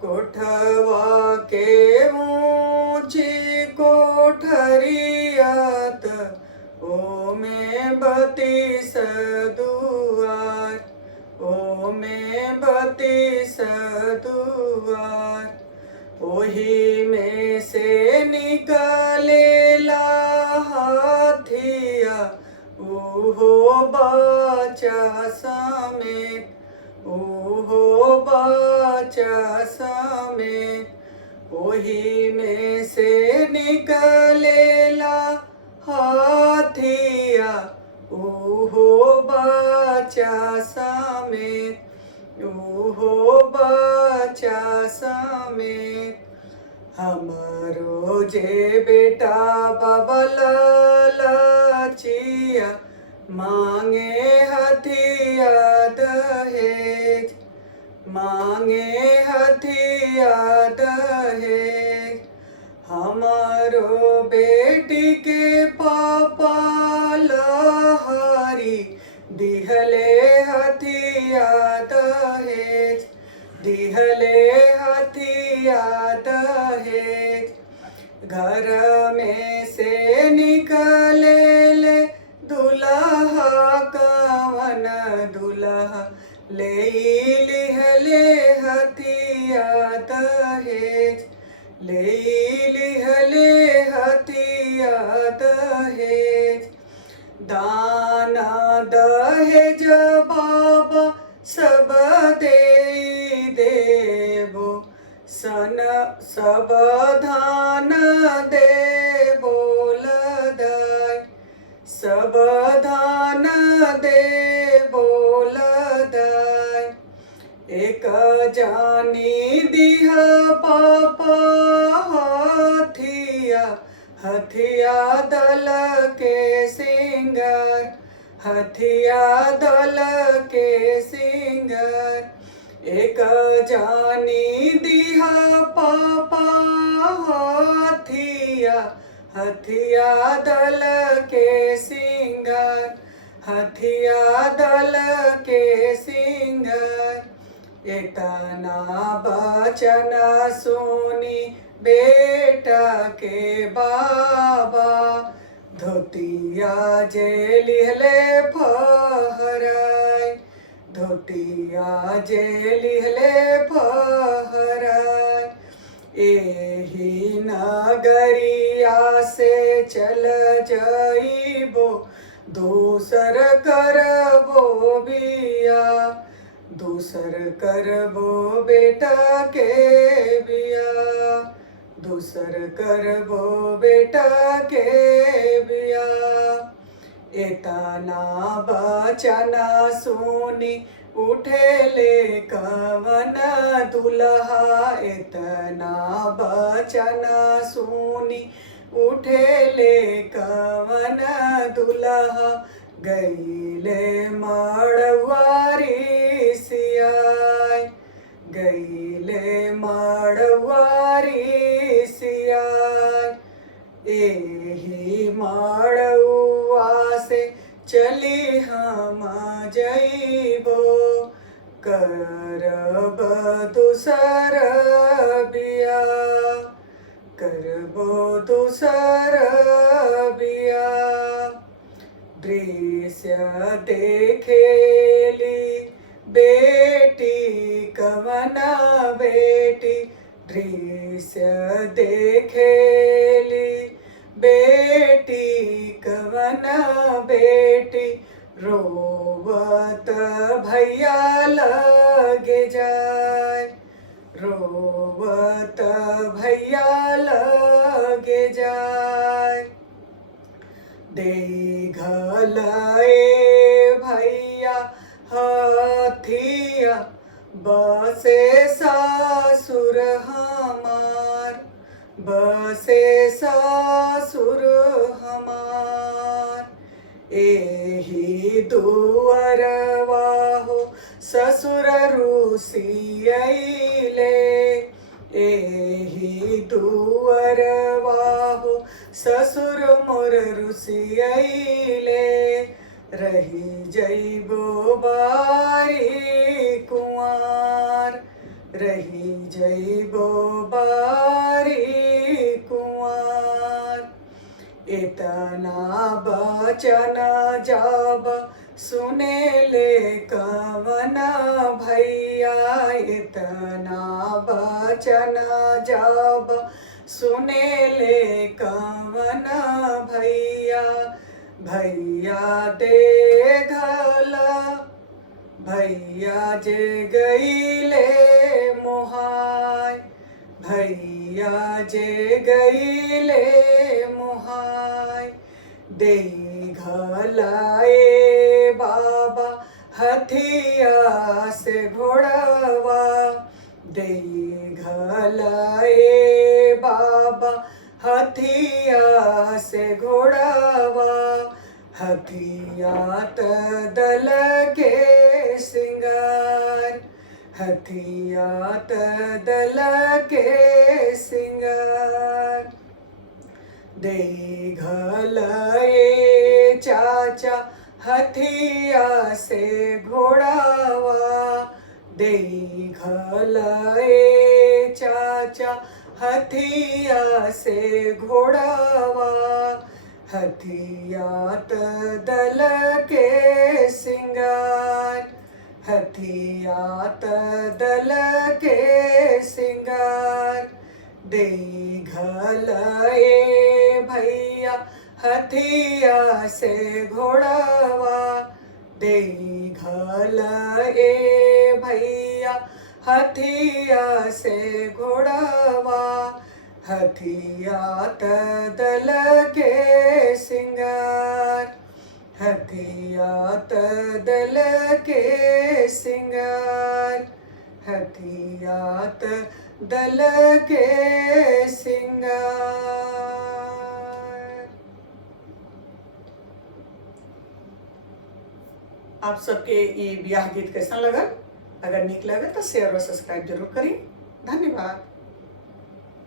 कोठवा के ऊंची कोठरियात ओमे 32 दुआर, ओमे 32 दुआर। ओही में से निकलेला हाथिया उहो बच्चा समेत, उहो बच्चा समेत। ओही में से निकलेला हाथिया उहो बच्चा समेत, उहो बच्चा समेत। हमरो जे बेटा बाबा ललचिया मांगे हथिया दहेज, मांगे हथिया दहेज। हमारो बेटी के पापा लहरी दिहले हथिया दहेज, दिहले हथिया दहेज। घर में से निकले ले दुल्हा कवन दुल्हा ले लिहले हथिया दहेज, ले लिहले हथिया दहेज। दाना दहेज बाबा सब दे देबो, सन सब धान देबो लदाई, सब धान देबो लदाई। एक जानी दिह पापा हथिया, हथिया दल के सिंगर, हथिया दल के सिंगर। एक जानी दिह पापा हथिया, हथिया दल के सिंगर, हथिया दल के सिंगर। इतना बचन सुनी बेटा के बाबा धोतिया जे लिहले फहराय, धोतिया जे लिहले फहराय। एही नगरिया से चल जाइबो दूसर करबो बिया, दूसर करबो बेटा के बिया, दूसर करबो बेटा के बिया। इतना बचना सुनी उठेले कवन दुल्हा, इतना बचना सुनी उठेले कवन दुल्हा। गईले मड़वारी सियाय, गईले मड़वारी सियाय। एही मड़वा से चली हम जइबो, करब दूसर बिया, करबो दूसर बिया। दृश्य देखेली बेटी कवन बेटी, दृश्य देखेली बेटी कवन बेटी। रोवत भैया लगे जाय, रोवत भैया लगे जाय। देखलए भैया हथिया बसे ससुर हमार, बसे ससुर हमार। एही दुअरवा हो ससुर रुसियले, एही दुअरवा हो ससुर मोर रुसियले। रही जइबो बारी कुंवार, रही जइबो बारी कुंवर। इतना बचन जब सुने ले कवन भैया, इतना बचन जब सुने ले कवन भैया। भैया देखल भैया जे गईले मोहाय, भैया जे गईले मोहाय। देई घलाए बाबा हथिया से घोड़वा, देई घलाए बाबा हथिया से घोड़वा। हथिया त दल के सिंगार, हथिया त दल के सिंगार। देई घलाए चाचा हथिया से घोड़ावा, देई घलाए चाचा हथिया से घोड़ावा। हथिया त दल के सिंगार, हथिया त दल के सिंगार। देई घलाए भैया हथिया से घोड़ावा, देई घलाए भैया हथिया से घोड़ावा। हथिया त दल के सिंगार, हथिया त दल के सिंगार। हथिया त दल के सिंगार। आप सबके ये ब्याह गीत कैसा लगल? अगर निक लगे तो शेयर और सब्सक्राइब जरूर करी। धन्यवाद।